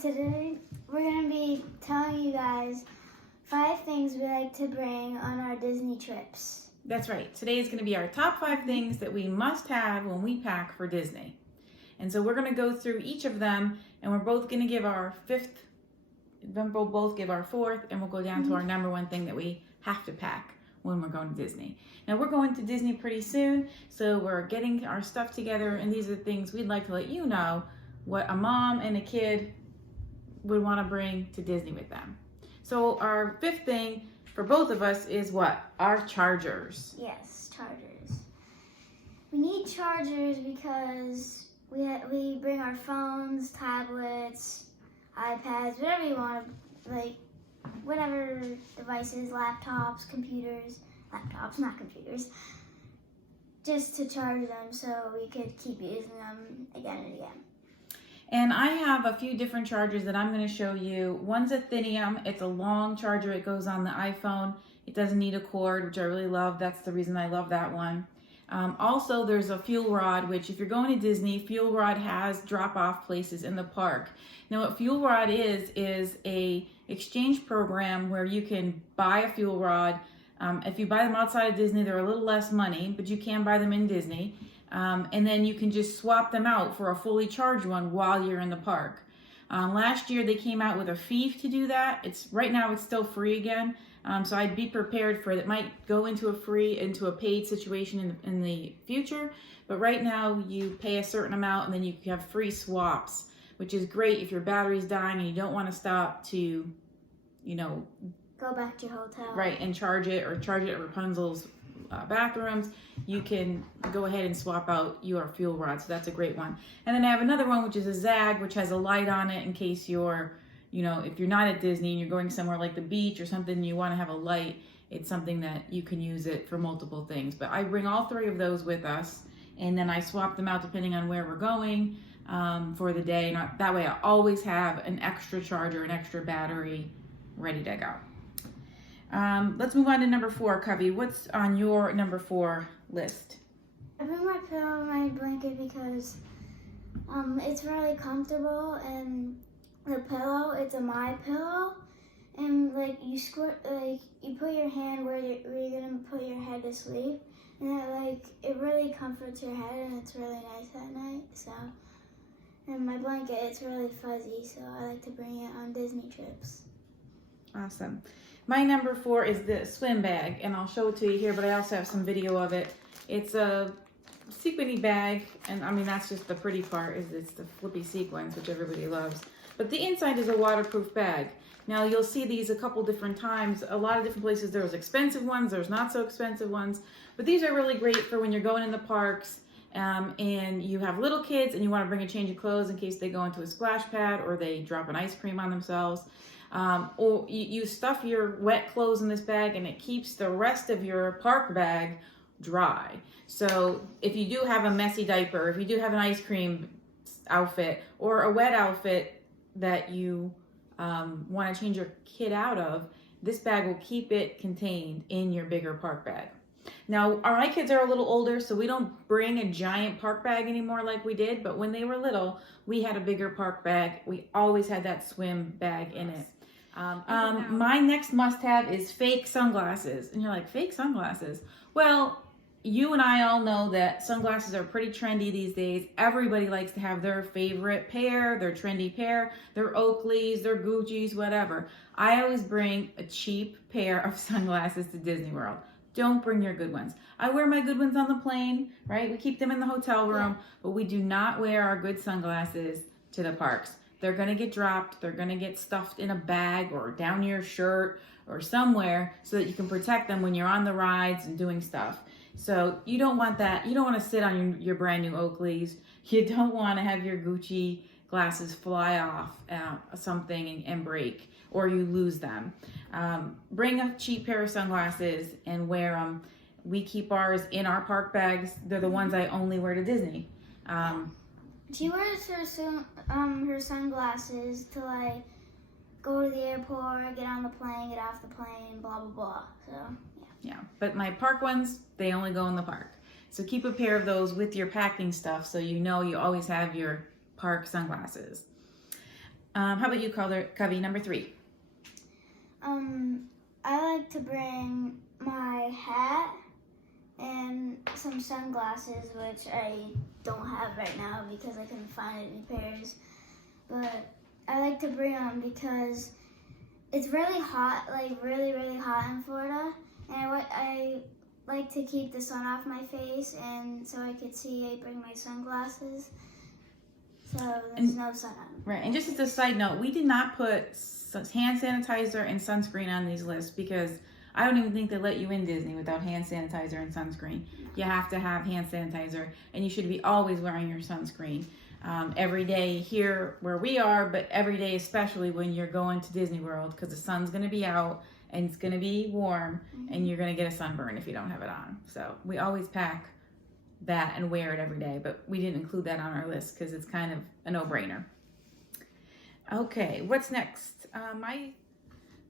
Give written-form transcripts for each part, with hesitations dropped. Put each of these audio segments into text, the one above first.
today we're going to be telling you guys 5 things we like to bring on our Disney trips. That's right. Today is going to be our top 5 things that we must have when we pack for Disney. And so we're going to go through each of them, and we're both going to give our 5th, then we'll both give our 4th, and we'll go down to our number 1 thing that we have to pack when we're going to Disney. Now we're going to Disney pretty soon, so we're getting our stuff together, and these are the things we'd like to let you know what a mom and a kid would want to bring to Disney with them. So our 5th thing for both of us is what? Our chargers. Yes, chargers. We need chargers because we bring our phones, tablets, iPads, whatever you want, like whatever devices, laptops, computers, not computers, just to charge them so we could keep using them again and again. And I have a few different chargers that I'm going to show you. One's a Thinnium. It's a long charger. It goes on the iPhone. It doesn't need a cord, which I really love. That's the reason I love that one. Also, there's a fuel rod, which if you're going to Disney, fuel rod has drop-off places in the park. Now, what fuel rod is a exchange program where you can buy a fuel rod. If you buy them outside of Disney, they're a little less money, but you can buy them in Disney. And then you can just swap them out for a fully charged one while you're in the park. Last year they came out with a fee to do that. Right now it's still free again. So I'd be prepared for it. It might go into a paid situation in the future. But right now you pay a certain amount and then you have free swaps, which is great if your battery's dying and you don't want to stop to, go back to your hotel. Right, and charge it at Rapunzel's bathrooms. You can go ahead and swap out your fuel rod, so that's a great one. And then I have another one which is a Zag, which has a light on it in case you're, if you're not at Disney and you're going somewhere like the beach or something and you want to have a light, it's something that you can use it for multiple things. But I bring all 3 of those with us, and then I swap them out depending on where we're going for the day. That way I always have an extra charger, an extra battery ready to go. Let's move on to number 4, Covey. What's on your number 4 list? I bring my pillow and my blanket because it's really comfortable, and the pillow, it's a My Pillow, and you put your hand where you're gonna put your head to sleep, and it really comforts your head, and it's really nice at night. So, and my blanket, it's really fuzzy, so I like to bring it on Disney trips. Awesome. My number 4 is the swim bag, and I'll show it to you here, but I also have some video of it. It's a sequiny bag, and I mean, that's just the pretty part, is it's the flippy sequins, which everybody loves. But the inside is a waterproof bag. Now, you'll see these a couple different times. A lot of different places, there's expensive ones, there's not so expensive ones, but these are really great for when you're going in the parks and you have little kids and you want to bring a change of clothes in case they go into a splash pad or they drop an ice cream on themselves. Or you stuff your wet clothes in this bag and it keeps the rest of your park bag dry. So if you do have a messy diaper, if you do have an ice cream outfit or a wet outfit that you want to change your kid out of, this bag will keep it contained in your bigger park bag. Now, my kids are a little older, so we don't bring a giant park bag anymore like we did, but when they were little, we had a bigger park bag. We always had that swim bag in it. My next must-have is fake sunglasses. And you're like, fake sunglasses? Well, you and I all know that sunglasses are pretty trendy these days. Everybody likes to have their favorite pair, their trendy pair, their Oakleys, their Gucci's, whatever. I always bring a cheap pair of sunglasses to Disney World. Don't bring your good ones. I wear my good ones on the plane, right? We keep them in the hotel room, but we do not wear our good sunglasses to the parks. They're going to get dropped. They're going to get stuffed in a bag or down your shirt or somewhere so that you can protect them when you're on the rides and doing stuff. So you don't want that. You don't want to sit on your brand new Oakleys. You don't want to have your Gucci glasses fly off something and break, or you lose them. Bring a cheap pair of sunglasses and wear them. We keep ours in our park bags. They're the ones I only wear to Disney. She wears her sunglasses to go to the airport, get on the plane, get off the plane, blah, blah, blah. So, yeah. But my park ones, they only go in the park. So keep a pair of those with your packing stuff so you know you always have your park sunglasses. How about you, Covey, number 3? I like to bring my hat and some sunglasses, which I don't have right now because I couldn't find any pairs. But I like to bring them because it's really hot, like really, really hot in Florida. And I like to keep the sun off my face, and so I could see, I bring my sunglasses. So there's no sun on. Right, and just as a side note, we did not put hand sanitizer and sunscreen on these lists because I don't even think they let you in Disney without hand sanitizer and sunscreen. You have to have hand sanitizer, and you should be always wearing your sunscreen every day here where we are, but every day especially when you're going to Disney World, because the sun's going to be out and it's going to be warm, and you're going to get a sunburn if you don't have it on. So we always pack that and wear it every day, but we didn't include that on our list because it's kind of a no-brainer. Okay, what's next?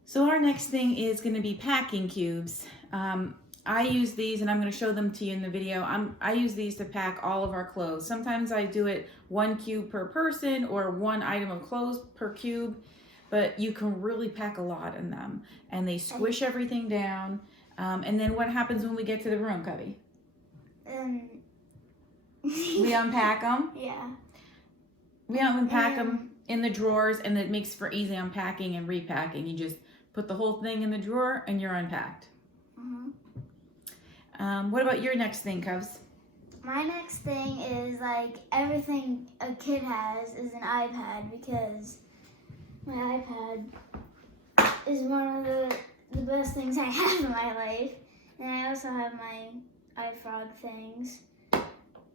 So our next thing is going to be packing cubes. I use these, and I'm going to show them to you in the video. I use these to pack all of our clothes. Sometimes I do it 1 cube per person or 1 item of clothes per cube, but you can really pack a lot in them, and they squish everything down. And then what happens when we get to the room, Covey? We unpack them. Yeah. We unpack them in the drawers, and it makes for easy unpacking and repacking. You just put the whole thing in the drawer, and you're unpacked. What about your next thing, Cubs? My next thing is like everything a kid has is an iPad, because my iPad is one of the best things I have in my life. And I also have my iFrog things.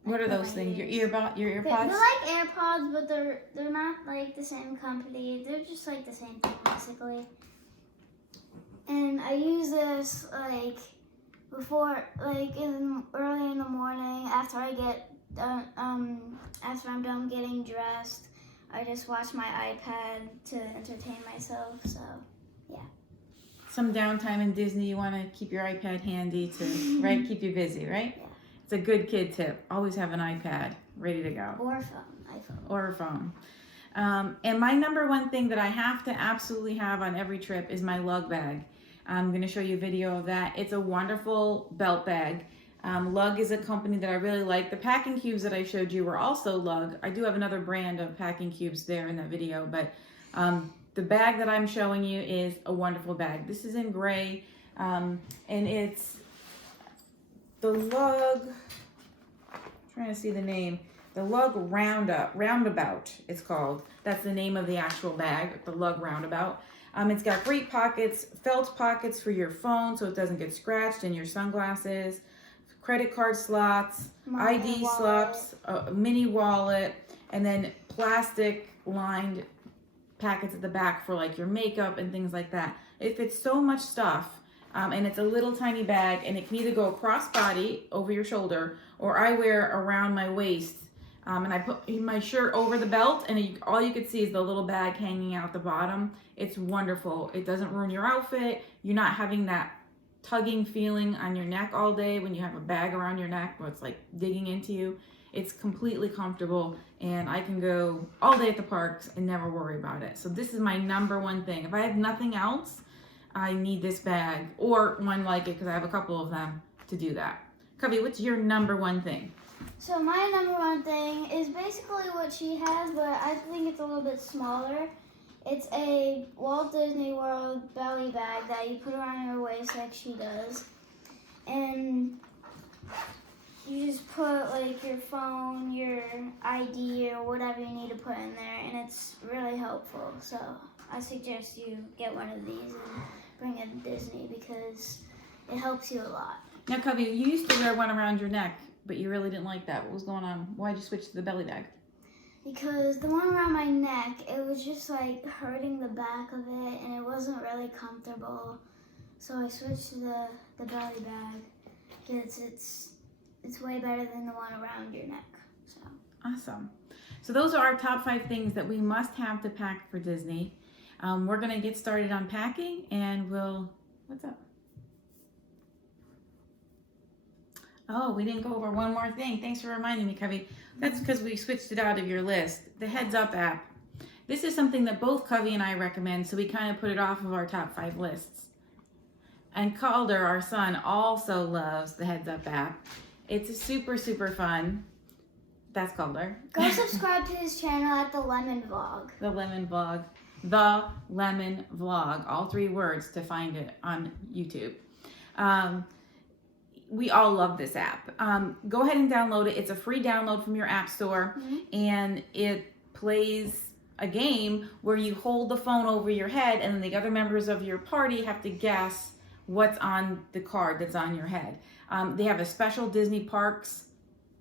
What are those things? Your earpods? They're like AirPods, but they're not like the same company. They're just like the same thing basically. And I use this like before, like early in the morning after I get after I'm done getting dressed. I just watch my iPad to entertain myself. So yeah. Some downtime in Disney, you want to keep your iPad handy to right keep you busy, right? Yeah. It's a good kid tip. Always have an iPad ready to go. Or a phone, iPhone. Or a phone. And my number 1 thing that I have to absolutely have on every trip is my lug bag. I'm going to show you a video of that. It's a wonderful belt bag. Lug is a company that I really like. The packing cubes that I showed you were also Lug. I do have another brand of packing cubes there in that video, but the bag that I'm showing you is a wonderful bag. This is in gray, and it's the Lug, I'm trying to see the name, the Lug Roundabout it's called. That's the name of the actual bag, the Lug Roundabout. It's got great pockets, felt pockets for your phone so it doesn't get scratched, and your sunglasses, credit card slots, ID slots, a mini wallet, and then plastic lined packets at the back for like your makeup and things like that. It fits so much stuff, and it's a little tiny bag, and it can either go across body over your shoulder, or I wear around my waist. And I put my shirt over the belt, and all you could see is the little bag hanging out the bottom. It's wonderful. It doesn't ruin your outfit. You're not having that tugging feeling on your neck all day when you have a bag around your neck where it's like digging into you. It's completely comfortable, and I can go all day at the parks and never worry about it. So this is my number 1 thing. If I have nothing else, I need this bag or one like it, because I have a couple of them to do that. Covey, what's your number 1 thing? So my number 1 thing is basically what she has, but I think it's a little bit smaller. It's a Walt Disney World belly bag that you put around your waist like she does. And you just put like your phone, your ID, or whatever you need to put in there, and it's really helpful. So I suggest you get one of these and bring it to Disney because it helps you a lot. Now, Covey, you used to wear one around your neck, but you really didn't like that. What was going on? Why'd you switch to the belly bag? Because the one around my neck, it was just like hurting the back of it, and it wasn't really comfortable. So I switched to the belly bag because it's way better than the one around your neck. So awesome. So those are our top 5 things that we must have to pack for Disney. We're gonna get started on packing, and what's up? Oh, we didn't go over one more thing. Thanks for reminding me, Covey. That's because we switched it out of your list. The Heads Up app. This is something that both Covey and I recommend, so we kind of put it off of our top 5 lists. And Calder, our son, also loves the Heads Up app. It's super, super fun. That's Calder. Go subscribe to his channel at The Lemon Vlog. The Lemon Vlog. The Lemon Vlog. All 3 words to find it on YouTube. We all love this app. Go ahead and download it. It's a free download from your app store, and it plays a game where you hold the phone over your head, and then the other members of your party have to guess what's on the card that's on your head. They have a special Disney Parks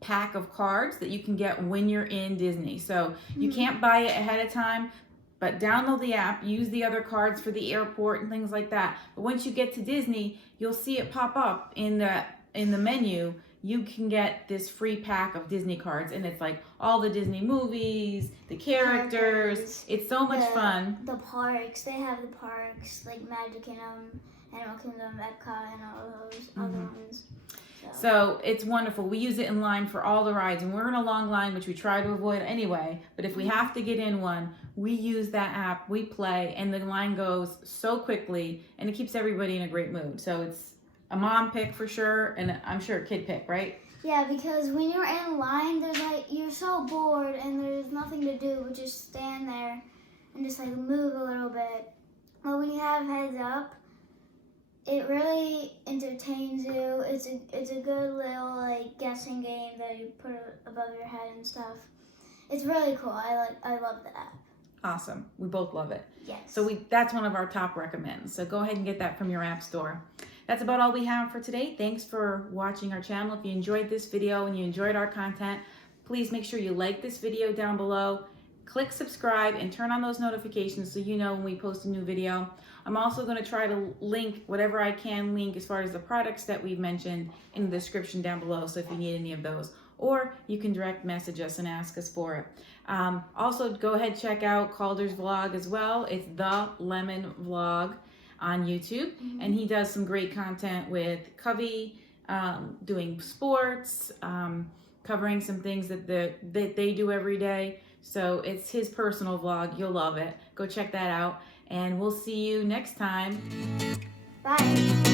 pack of cards that you can get when you're in Disney. So you can't buy it ahead of time, but download the app, use the other cards for the airport and things like that. But once you get to Disney, you'll see it pop up in the menu. You can get this free pack of Disney cards, and it's like all the Disney movies, the characters. It's so much fun. The parks, they have the parks like Magic Kingdom, Animal Kingdom, Epcot, and all those other ones. So it's wonderful. We use it in line for all the rides, and we're in a long line, which we try to avoid anyway. But if we have to get in one, we use that app, we play, and the line goes so quickly, and it keeps everybody in a great mood. So it's a mom pick for sure, and I'm sure a kid pick, right? Yeah, because when you're in line, there's like you're so bored and there's nothing to do but just stand there and just like move a little bit. But when you have Heads Up, it really entertains you. It's a good little like guessing game that you put above your head and stuff. It's really cool. I love the app. Awesome. We both love it. Yes. So that's one of our top recommends. So go ahead and get that from your app store. That's about all we have for today. Thanks for watching our channel. If you enjoyed this video and you enjoyed our content, please make sure you like this video down below, click subscribe, and turn on those notifications so you know when we post a new video. I'm also going to try to link whatever I can link as far as the products that we've mentioned in the description down below, so if you need any of those. Or you can direct message us and ask us for it. Also, go ahead and check out Calder's vlog as well. It's The Lemon Vlog on YouTube, and he does some great content with Covey, doing sports, covering some things that they do every day. So it's his personal vlog. You'll love it. Go check that out, and we'll see you next time. Bye.